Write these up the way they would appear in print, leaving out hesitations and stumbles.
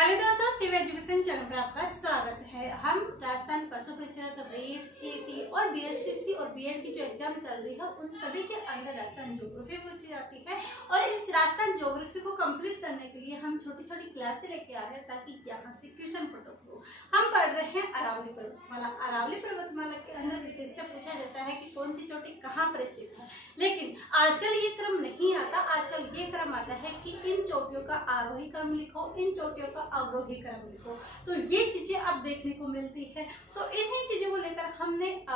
Hello दोस्तों, सिव education channel पर आपका स्वागत है। हम राजस्थान पशु परिचालक रेट सीटी और बीएसटीसी और बीएड की जो एग्जाम चल रही है उन सभी के अंदर राजस्थान ज्योग्राफी पूछी जाती है। और इस राजस्थान ज्योग्राफी को कंप्लीट करने के लिए हम छोटी छोटी क्लासें लेके आ रहे हैं ताकि यहाँ से क्वेश्चन पढ़ो। हम पढ़ रहे हैं अरावली पर्वतमाला। अरावली पर्वतमाला के अंदर विशेषता पूछा जाता है कि कौन सी चोटी कहाँ पर स्थित है। लेकिन आजकल ये क्रम नहीं आता। आजकल ये क्रम आता है कि इन चोटियों का आरोही क्रम लिखो, इन चोटियों का अवरोही क्रम लिखो। तो ये चीजें अब देखने को मिलती है। तो इन्हीं चीजों को लेकर हमने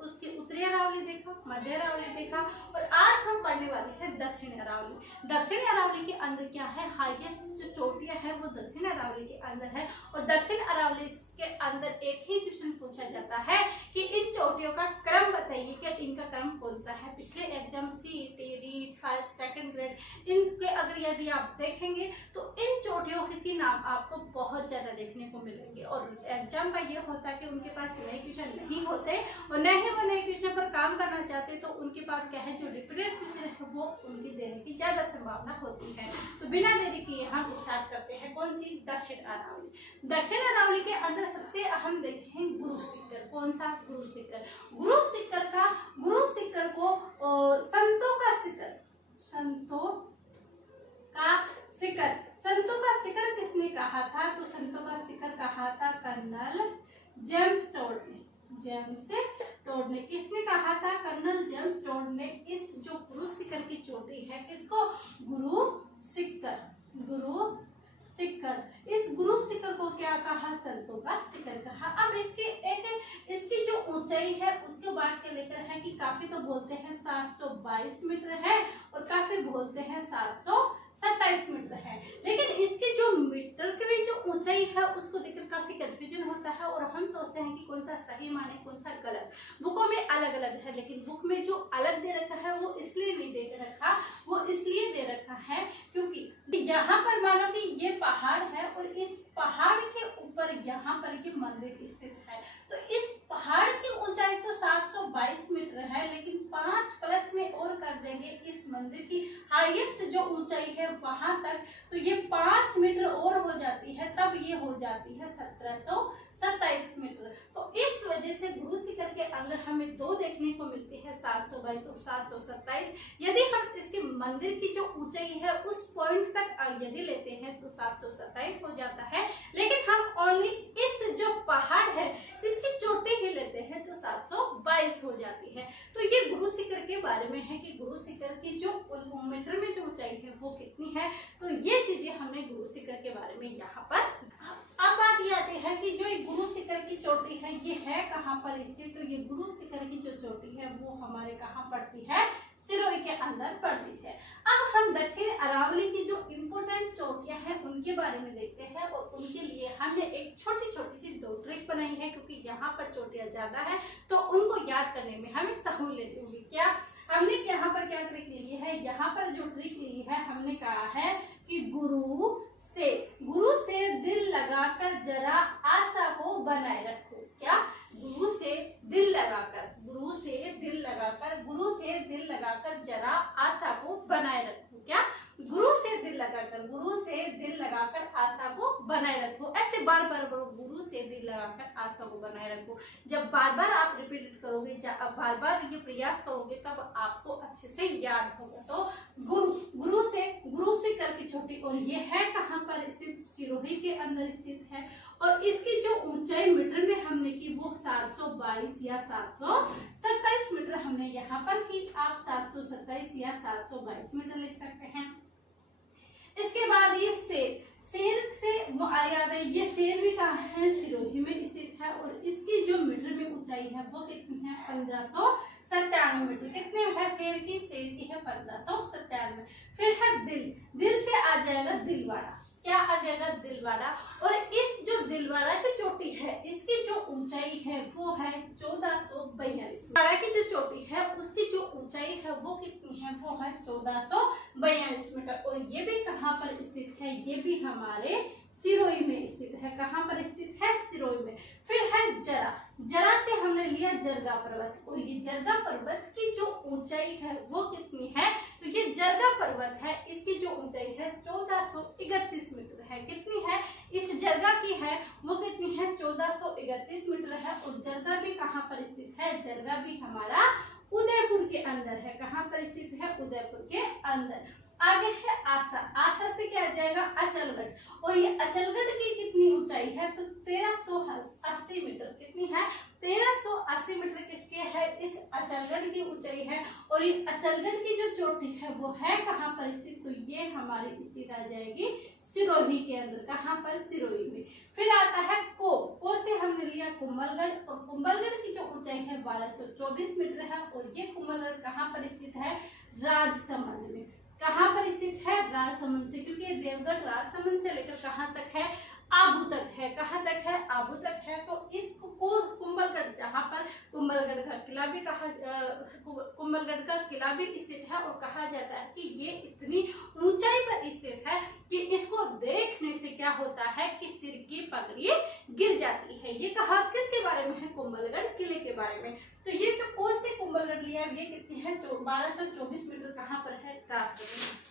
उसकी उत्तरी अरावली देखा, मध्य अरावली देखा और आज हम पढ़ने वाले हैं दक्षिणी अरावली। दक्षिणी अरावली के अंदर क्या है, हाईएस्ट जो चोटियां है वो दक्षिण अरावली के अंदर है। और दक्षिण अरावली के अंदर एक ही क्वेश्चन पूछा जाता है कि इन चोटियों का क्रम बताइए कि इनका क्रम कौन सा है। पिछले exam CET, REET, first, second grade, इनके अगर यदि आप देखेंगे तो इन चोटियों के नाम आपको बहुत ज्यादा देखने को मिलेंगे। और एग्जाम का ये होता है कि उनके पास नए क्वेश्चन नहीं होते और न ही वो नए क्वेश्चन पर काम करना चाहते, तो उनके पास क्या है, जो रिपीटेड क्वेश्चन है वो उनके देने की ज्यादा संभावना होती है। तो बिना देरी किए हम स्टार्ट करते हैं। कौन सी, दक्षिण अरावली। दक्षिण अरावली के अंदर सबसे अहम देखें गुरु सिक्कर। कौन सा, गुरु सिक्कर। गुरु सिक्कर को संतों का सिक्कर, संतों का शिखर किसने कहा था? तो संतों का शिखर कहा था कर्नल जेम्स टोड ने। किसने कहा था? कर्नल जेम्स टोड ने। इस जो गुरु शिखर की चोटी है किसको, गुरु शिखर। इस गुरु शिखर को क्या कहा, संतों का शिखर कहा। अब इसकी जो ऊंचाई है उसके बात के लेकर है कि काफी तो बोलते हैं 722 मीटर है और काफी बोलते हैं 727 मीटर है। लेकिन इसकी जो मीटर की जो ऊंचाई है उसको देखकर काफी कंफ्यूजन होता है और हम सोचते हैं कि कौन सा सही माने कौन सा गलत। बुकों में अलग अलग है, लेकिन बुक में जो अलग दे रखा है वो इसलिए नहीं दे रखा, वो इसलिए दे रखा है क्योंकि यहाँ पर मानो कि ये पहाड़ है और इस पहाड़ के ऊपर यहाँ पर ये मंदिर स्थित है। तो इस पहाड़ की ऊंचाई तो 722 मीटर है, लेकिन 5 प्लस में और कर देंगे इस मंदिर की हाईएस्ट जो ऊंचाई है वहां तक, तो ये 5 मीटर और हो जाती है, तब ये हो जाती है 1727 मीटर। तो इस वजह से गुरु शिखर के अंदर हमें दो देखने को मिलती है, 722 और 727। यदि हम इसके मंदिर की जो ऊंचाई है उस पॉइंट तक यदि लेते हैं तो 727 हो जाता है, लेकिन हम ओनली इस जो पहाड़ है इसकी चोटी ही लेते हैं तो 722 हो जाती है। तो ये गुरु शिखर के बारे में है कि गुरु शिखर की जो मीटर में जो ऊंचाई है वो कितनी है। तो ये चीजें हमने गुरु शिखर के बारे में यहाँ पर। अब बात ये आती है कि जो गुरु शिखर की चोटी है ये है कहाँ पर स्थित। तो ये गुरु शिखर की जो चोटी है वो हमारे कहाँ पड़ती है, सिरोही के अंदर पड़ती है। अब हम दक्षिण अरावली की जो इम्पोर्टेंट चोटियां हैं उनके बारे में देखते हैं और उनके लिए हमने एक छोटी छोटी सी 2 ट्रिक बनाई है, क्योंकि यहाँ पर चोटियां ज्यादा है तो उनको याद करने में हमें सहूलियत होगी। क्या हमने यहाँ पर क्या ट्रिक ली है, यहाँ पर जो ट्रिक ली है हमने कहा है कि गुरु से दिल लगाकर जरा आशा को बनाए रखो। क्या, गुरु से दिल लगाकर जरा आशा को बनाए रखो। क्या, गुरु से दिल लगाकर आशा को बनाए रखो। ऐसे बार बार गुरु से दिल लगाकर आशा को बनाए रखो। जब बार बार आप रिपीट करोगे, बार बार ये प्रयास करोगे तब आपको अच्छे से याद होगा। तो गुरु शिखर की चोटी, और ये है कहाँ पर स्थित, सिरोही के अंदर स्थित है। और इसकी जो ऊंचाई मीटर में हमने की वो 722 या 727 मीटर हमने यहाँ पर की। आप 727 या 722 मीटर लिख सकते हैं। इसके बाद ये शेर से याद है, ये शेर भी कहाँ है, सिरोही में स्थित है। और इसकी जो मीटर में ऊंचाई है वो कितनी है, 1597 मीटर। कितने है शेर की है 1597। फिर है दिल से आ जाएगा दिलवाड़ा। क्या आ जाएगा, दिलवाड़ा। और इस जो दिलवाड़ा की चोटी है इसकी जो ऊंचाई है वो है 1442। दिलवाड़ा की जो चोटी है उसकी जो ऊंचाई है वो कितनी है, वो है 1442 मीटर। और ये भी कहाँ पर स्थित है, ये भी हमारे सिरोही में स्थित है। कहाँ पर स्थित है, सिरोही में। फिर है जरा से हमने लिया जरगा पर्वत, और ये जरगा पर्वत की जो ऊंचाई है वो कितनी है, तो ये जरगा पर्वत है, इसकी जो ऊंचाई है 1431 मीटर है। कितनी है, इस 33 मीटर है। और जरगा भी कहाँ पर स्थित है? जरगा भी हमारा उदयपुर के अंदर है। कहाँ पर स्थित है? उदयपुर के अंदर। आगे है आसा। आसा से क्या आ जाएगा? अचलगढ़। और ये अचलगढ़ की कितनी ऊंचाई है? तो 1380 मीटर। कितनी है? 1380 मीटर किसके है? इस अचलगढ़ की ऊंचाई है। और ये अचलगढ़ की जो चोटी है वो है कहाँ पर स्थित? तो ये हमारी स्थित आ जाएगी सिरोही के अंदर। कहाँ पर? सिरोही में। फिर आता है को से हमने लिया कुंभलगढ़। और कुंभलगढ़ की जो ऊंचाई है 1224 मीटर है। और ये कुंभलगढ़ कहाँ पर स्थित है? राजसमंद में। कहाँ पर स्थित है? राजसमंद से, क्योंकि देवगढ़ राजसमंद से लेकर कहाँ तक है? आबू तक है। कहाँ तक है? आबू तक है। तो इस कुंभलगढ़, जहाँ पर कुंभलगढ़ का किला भी कुंभलगढ़ का किला भी स्थित है। और कहा जाता है कि ये इतनी ऊंचाई पर स्थित है कि इसको देखने से क्या होता है कि सिर की पगड़ी गिर जाती है। ये कहावत किसके बारे में है? कुंभलगढ़ किले के बारे में। तो ये जो कोस से कुंभलगढ़ लिया ये कितनी है? 1224 मीटर। कहाँ पर है? राजसमंद में।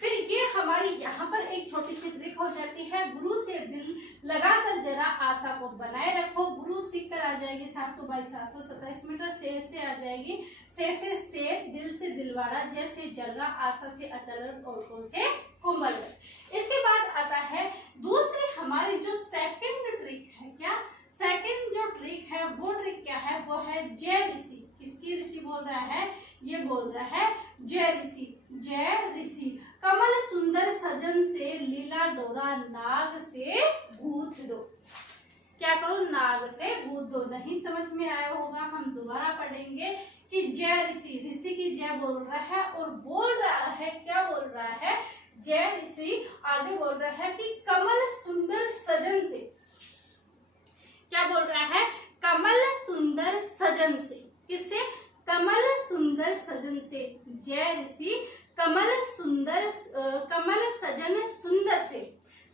फिर ये हमारी यहाँ पर एक छोटी सी ट्रिक हो जाती है। गुरु से दिल लगाकर जरा आशा को बनाए रखो। गुरु सीख कर आ जाएगी 722 मीटर। से आ जाएगी से दिल से दिलवाड़ा, जैसे जरगा, आशा से अचलगढ़ और को से कुंभलगढ़। इसके बाद आता है दूसरी हमारी जो सेकंड ट्रिक है। क्या? सेकंड जो ट्रिक है वो ट्रिक क्या है? वो है जय ऋषि। किसकी ऋषि बोल रहा है? ये बोल रहा है जय ऋषि। जय ऋषि। कमल सुंदर सजन से लीला डोरा नाग से गूंथ दो। क्या करो? नाग से गूंथ दो। नहीं समझ में आया होगा, हम दोबारा पढ़ेंगे कि जय ऋषि, ऋषि की जय बोल रहा है और बोल रहा है, क्या बोल रहा है? जय ऋषि आगे बोल रहा है कि कमल सुंदर सजन से, क्या बोल रहा है? कमल सुंदर सजन से। किससे? कमल सुंदर सजन से। जय ऋषि कमल सजन सुंदर से,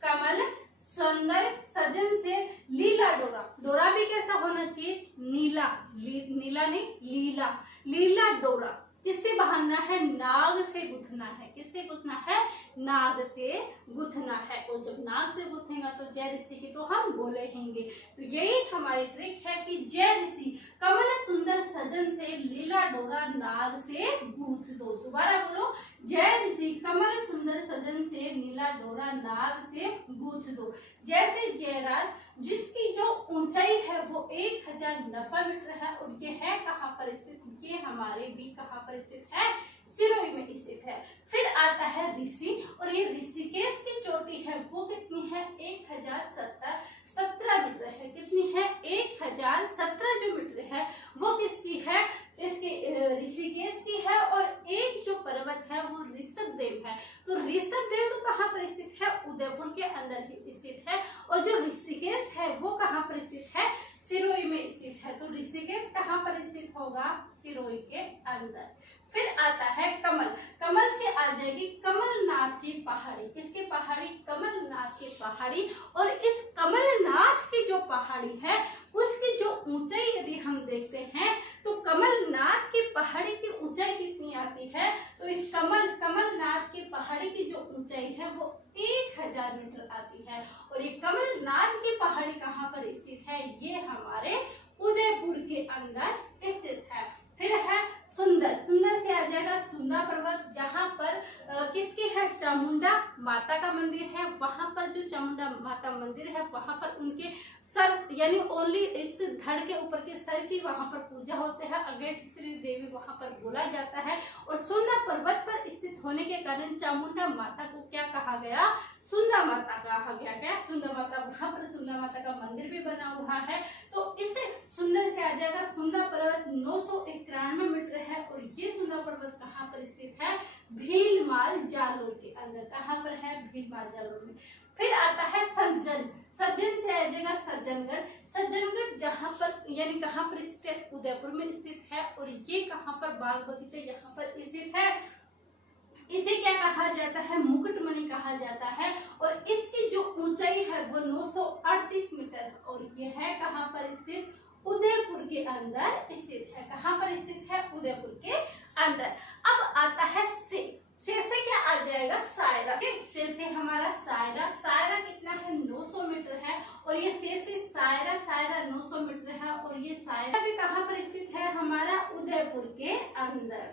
कमल सुंदर सजन से लीला डोरा। डोरा भी कैसा होना चाहिए? नीला। नीला नहीं, लीला। लीला डोरा किससे बांधना है? नाग से गुथना है। किससे गुथना है? नाग से गुथना है। और जब नाग से गुथेगा तो जय ऋषि की तो हम बोलेंगे। तो यही हमारी ट्रिक है कि जय ऋषि कमल सुंदर सजन से लीला डोरा नाग से गूथ दो। दोबारा बोलो, जय ऋषि कमल सुंदर सजन से नीला डोरा नाग से गूथ दो। जैसे जयराज, जिसकी जो ऊंचाई है वो 1090 मीटर है। और ये है कहाँ पर स्थित? ये हमारे भी कहाँ पर स्थित है? सिरोही में स्थित है। फिर आता है ऋषि। और ये ऋषिकेश की चोटी है वो कितनी है? 1017 मीटर है। कितनी है? 1017 जो मीटर है वो किसकी है? इसके ऋषिकेश की है। और एक जो पर्वत है वो ऋषभदेव है। तो ऋषभदेव तो कहाँ पर स्थित है? उदयपुर के अंदर ही स्थित है। और जो ऋषिकेश है वो कहाँ पर स्थित है? सिरोही में स्थित है। तो ऋषिकेश कहाँ पर स्थित होगा? सिरोही के अंदर। फिर आता है कमल। कमल से आ जाएगी कमलनाथ की पहाड़ी। किसकी पहाड़ी? कमलनाथ की पहाड़ी। और इस कमलनाथ की जो पहाड़ी है उसकी जो ऊंचाई यदि हम देखते हैं तो कमलनाथ की पहाड़ी की ऊंचाई कितनी आती है? तो इस कमलनाथ की पहाड़ी की जो ऊंचाई है वो 1000 मीटर आती है। और ये कमलनाथ की पहाड़ी कहाँ पर स्थित है? ये हमारे उदयपुर के अंदर स्थित है। फिर है सुंदर। सुंदर से आ जाएगा सुंदा पर्वत, जहाँ पर किसकी है? चामुंडा माता का मंदिर है। वहां पर जो चामुंडा माता मंदिर है वहां पर उनके सर, यानी ओनली इस धड़ के ऊपर के सर की वहां पर पूजा होते हैं। अगेट्सरी देवी वहां पर बोला जाता है। और सुंदा पर्वत पर स्थित होने के कारण चामुंडा माता को क्या कहा गया? सुंदा माता कहा गया। क्या? सुंदा माता। वहां पर सुंदा माता का मंदिर भी बना हुआ है। तो इसे सुंदर से आ जाएगा सुंदा पर्वत 991 मीटर है। और ये सुंदा पर्वत कहाँ पर स्थित है? भीलमाल जालोर के अंदर। कहाँ पर है? भीलमाल जालोर में। फिर आता है सज्जन। सज्जन से आ जाएगा सज्जनगढ़। सज्जनगढ़ जहाँ पर, यानी कहाँ पर स्थित है? उदयपुर में स्थित है। और ये कहाँ पर? बाग बगीचे यहाँ पर स्थित है। इसे क्या कहा जाता है? मुकुटमणि कहा जाता है। और इसकी जो ऊंचाई है वो 938 मीटर है। और ये है कहाँ पर स्थित? उदयपुर के अंदर स्थित है। कहाँ पर स्थित है? उदयपुर के अंदर। अब आता है से क्या आ जाएगा? सायरा। से हमारा सायरा। सायरा कितना है? 900 मीटर है। और ये से सायरा, सायरा 900 मीटर है और ये सायरा भी कहाँ पर स्थित है, हमारा उदयपुर के अंदर।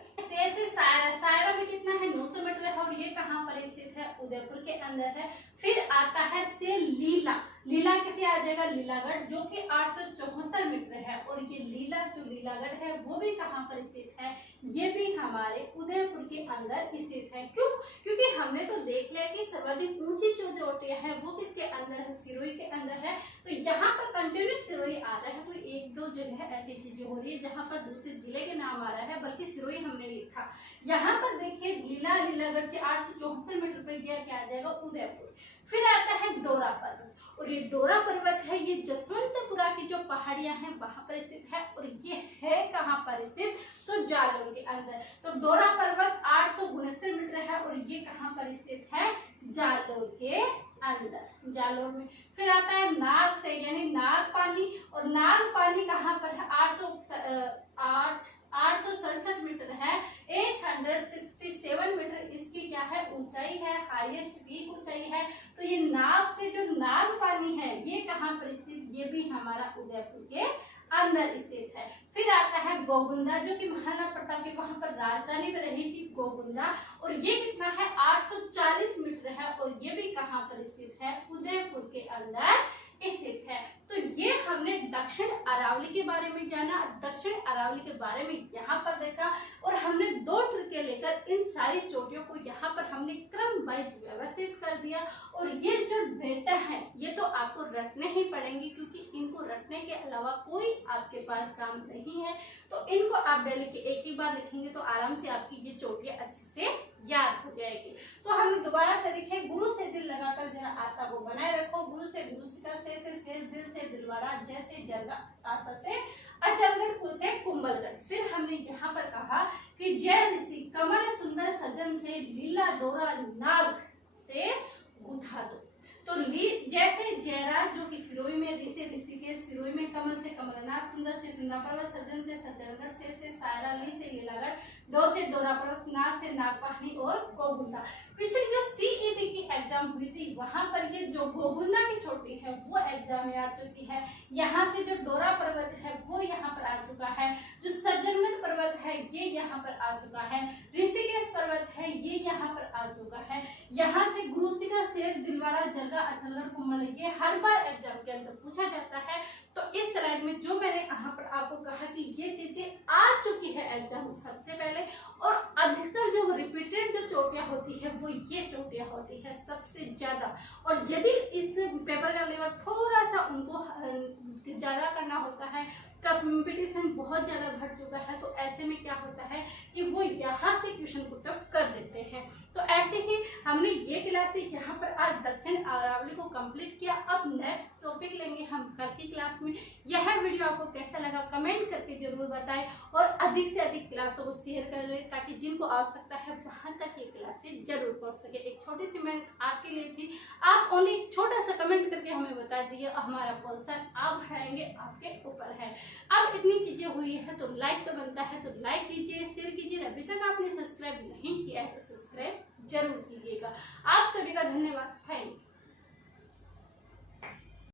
से सायरा, सायरा भी कितना है 900 मीटर है और ये कहाँ पर स्थित है, उदयपुर के अंदर है। फिर आता है से लीला, लीला कैसे आ जाएगा, लीलागढ़ जो कि 874 मीटर है और ये लीला जो लीलागढ़ है वो भी कहाँ पर स्थित है, ये भी हमारे उदयपुर के अंदर स्थित है। क्यों, क्योंकि हमने तो देख लिया कि सर्वाधिक ऊंची जो चोटियां है वो किसके अंदर है, सिरोही के अंदर है। तो यहाँ पर कंटिन्यूस सिरोही आ रहा है, कोई एक दो जगह ऐसी चीजें हो रही है जहाँ पर दूसरे जिले के नाम आ रहा है, बल्कि सिरोही हमने लिखा। यहाँ पर देखिए लीला, लीलागढ़ से 874 मीटर पर गया क्या आ जाएगा, उदयपुर। फिर आता है डोरा पर्वत और ये डोरा पर्वत है, ये जसवंतपुरा की जो पहाड़ियां हैं वहां पर स्थित है और ये है कहाँ पर स्थित, तो जालोर के अंदर। तो डोरा पर्वत 869 मीटर है और ये कहाँ पर स्थित है, जालोर के अंदर, जालोर में। फिर आता है नाग से यानी नागपानी और नागपानी कहाँ पर है, 867 मीटर है, 867 मीटर इसकी क्या है, ऊंचाई है, हाईएस्ट पीक ऊंचाई है। तो ये नाग से जो नागपानी है ये कहाँ पर स्थित, ये भी हमारा उदयपुर के अंदर स्थित है। फिर आता है गोगुंदा जो कि महाराणा प्रताप की वहां पर राजधानी में रही थी, गोगुंदा, और ये कितना है 840 मीटर है और ये भी कहाँ पर स्थित है, उदयपुर के अंदर स्थित है। तो ये हमने दक्षिण अरावली के बारे में जाना, दक्षिण अरावली के बारे में यहाँ पर देखा और हमने 2 ट्रिकें लेकर इन सारी चोटियों को यहाँ पर हमने क्रम वाइज व्यवस्थित कर दिया। और ये जो डेटा है ये तो आपको रटने ही पड़ेंगे क्योंकि इनको रटने के अलावा कोई आपके पास काम नहीं है। तो इनको आप डेली के एक ही बार लिखेंगे तो आराम से आपकी ये चोटियां अच्छे से याद हो जाएगी। तो हमने दोबारा से लिखे, गुरु से दिल लगाकर जरा आशा को बनाए रखो, गुरु से गुरु शिखर, से दिल से दिलवाड़ा, जैसे जरगा आशा से अचलगढ़, कुल से कुंभलगढ़। फिर हमने यहाँ पर कहा कि जय ऋषि कमल सुंदर सजन से लीला डोरा नाग से गुथा दो। तो जैसे जयराज जो कि सिरोही में, ऋषि के सिरोही में, कमल से कमलनाथ, सुंदर से सुंदर पर्वत, सज्जन से सज्जनगढ़, से सायरा, ली से लीलागढ़, डो से डोरा पर्वत, नाग से नागपानी और गोगुंदा। पिछली जो सीईटी की एग्जाम हुई थी वहां पर ये जो गोगुंदा की चोटी है वो एग्जाम में आ चुकी है। यहाँ से जो डोरा पर्वत है वो यहाँ पर आ चुका है, जो सज्जनगढ़ पर्वत है ये यहाँ पर आ चुका है, ऋषिकेश पर्वत है ये यहाँ पर आ चुका है। यहाँ से गुरु शिखर, शेर, दिलवाड़ा, जरगा, अचलगढ़, कुंभल ये हर बार एग्जाम के अंदर पूछा जाता है। तो इस स्लाइड में जो मैंने यहाँ पर आपको कहा कि ये चीजें आ चुकी है एग्जाम में सबसे पहले, और अधिकतर जो रिपीटेड जो चोटियां होती है वो ये चोटियां होती है सबसे ज्यादा। और यदि इस पेपर का लेवल थोड़ा सा उनको ज्यादा करना होता है, कंपटीशन बहुत ज्यादा बढ़ चुका है, तो ऐसे में क्या होता है कि वो यहाँ से क्वेश्चन पुट अप कर देते हैं। तो ऐसे ही हमने ये क्लास यहाँ पर आज दक्षिण अरावली को कंप्लीट किया। अब नेक्स्ट टॉपिक लेंगे हम कल की क्लास में। यह वीडियो आपको कैसा लगा कमेंट करके जरूर बताएं और अधिक से अधिक क्लासों को शेयर करें ताकि जिनको आवश्यकता है वहां तक ये क्लासेस जरूर पहुंच सके। एक छोटी सी मेहनत आपके लिए थी, आप ओनली छोटा सा कमेंट करके हमें बता दिए, हमारा प्रोत्साहन आप बढ़ाएंगे, आपके ऊपर है। अब इतनी चीजें हुई है तो लाइक तो बनता है, तो लाइक कीजिए, शेयर कीजिए। अभी तक आपने सब्सक्राइब नहीं किया है तो सब्सक्राइब जरूर कीजिएगा। आप सभी का धन्यवाद, थैंक यू।